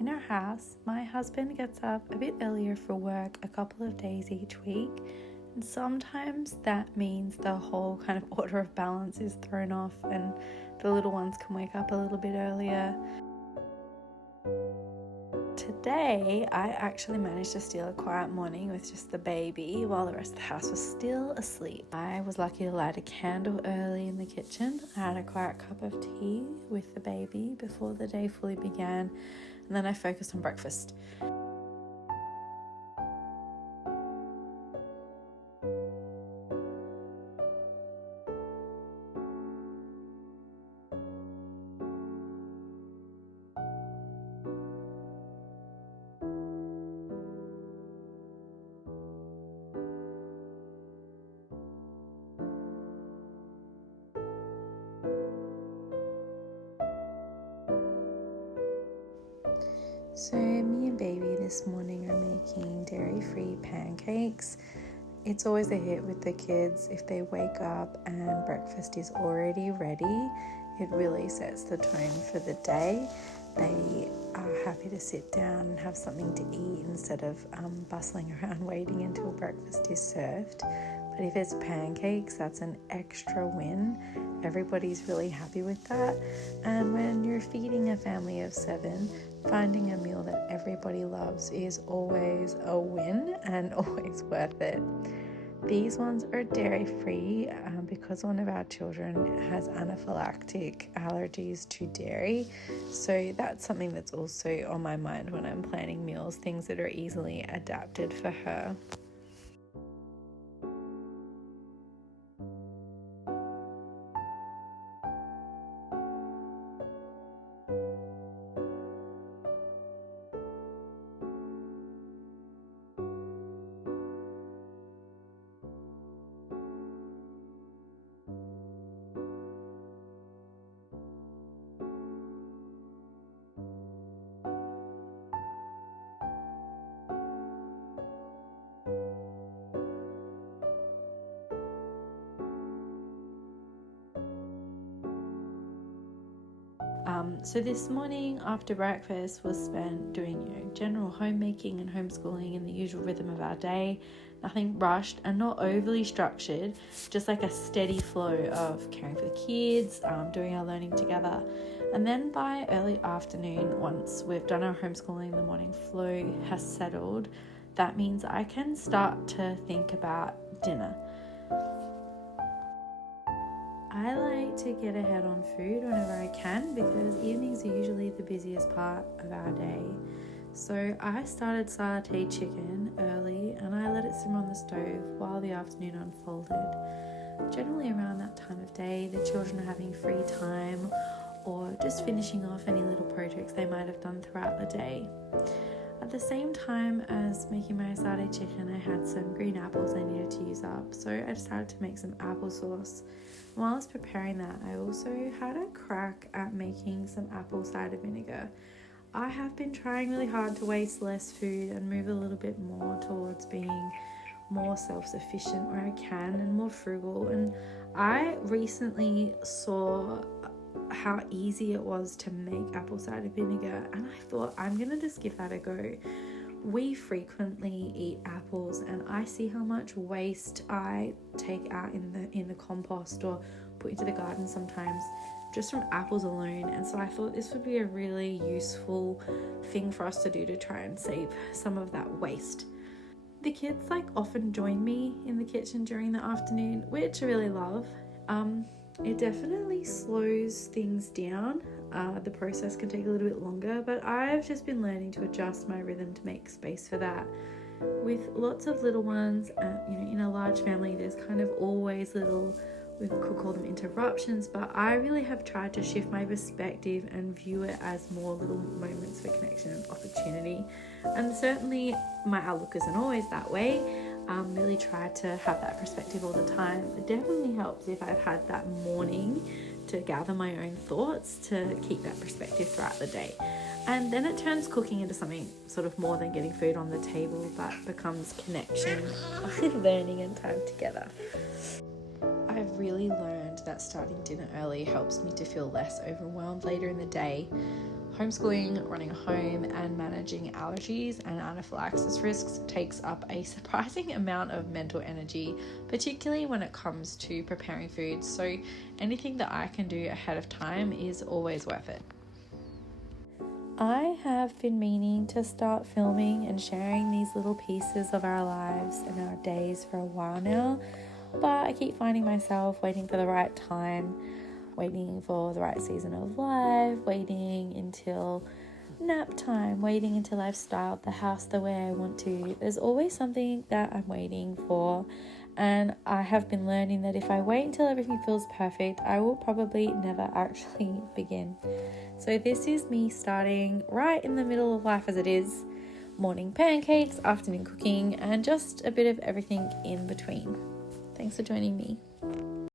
In our house, my husband gets up a bit earlier for work a couple of days each week, and sometimes that means the whole kind of order of balance is thrown off and the little ones can wake up a little bit earlier. Today, I actually managed to steal a quiet morning with just the baby while the rest of the house was still asleep. I was lucky to light a candle early in the kitchen. I had a quiet cup of tea with the baby before the day fully began, and then I focused on breakfast. So me and baby this morning are making dairy-free pancakes. It's always a hit with the kids if they wake up and breakfast is already ready. It really sets the tone for the day. They are happy to sit down and have something to eat instead of bustling around waiting until breakfast is served. But if it's pancakes, that's an extra win. Everybody's really happy with that. And when you're feeding a family of 7, finding a meal that everybody loves is always a win and always worth it. These ones are dairy-free because one of our children has anaphylactic allergies to dairy. So that's something that's also on my mind when I'm planning meals, things that are easily adapted for her. So this morning after breakfast was spent doing general homemaking and homeschooling in the usual rhythm of our day. Nothing rushed and not overly structured, just like a steady flow of caring for the kids, doing our learning together. And then by early afternoon, once we've done our homeschooling, the morning flow has settled, that means I can start to think about dinner. I like to get ahead on food whenever I can because evenings are usually the busiest part of our day. So I started sauteed chicken early and I let it simmer on the stove while the afternoon unfolded. Generally around that time of day, the children are having free time or just finishing off any little projects they might have done throughout the day. At the same time as making my sauteed chicken, I had some green apples I needed to use up, so I decided to make some applesauce. While I was preparing that, I also had a crack at making some apple cider vinegar. I have been trying really hard to waste less food and move a little bit more towards being more self-sufficient where I can and more frugal. And I recently saw how easy it was to make apple cider vinegar, and I thought I'm gonna just give that a go. We frequently eat apples and I see how much waste I take out in the compost or put into the garden sometimes just from apples alone, and so I thought this would be a really useful thing for us to do to try and save some of that waste. The kids often join me in the kitchen during the afternoon, which I really love. It definitely slows things down. The process can take a little bit longer, but I've just been learning to adjust my rhythm to make space for that. With lots of little ones, in a large family, there's kind of always little, we could call them interruptions, but I really have tried to shift my perspective and view it as more little moments for connection and opportunity. And certainly my outlook isn't always that way. Really try to have that perspective all the time. It definitely helps if I've had that morning to gather my own thoughts to keep that perspective throughout the day. And then it turns cooking into something sort of more than getting food on the table, but becomes connection, learning and time together. I've really learned that starting dinner early helps me to feel less overwhelmed later in the day. Homeschooling, running a home, and managing allergies and anaphylaxis risks takes up a surprising amount of mental energy, particularly when it comes to preparing food. So anything that I can do ahead of time is always worth it. I have been meaning to start filming and sharing these little pieces of our lives and our days for a while now, but I keep finding myself waiting for the right time, waiting for the right season of life, waiting until nap time, waiting until I've styled the house the way I want to. There's always something that I'm waiting for, and I have been learning that if I wait until everything feels perfect, I will probably never actually begin. So this is me starting right in the middle of life as it is, morning pancakes, afternoon cooking, and just a bit of everything in between. Thanks for joining me.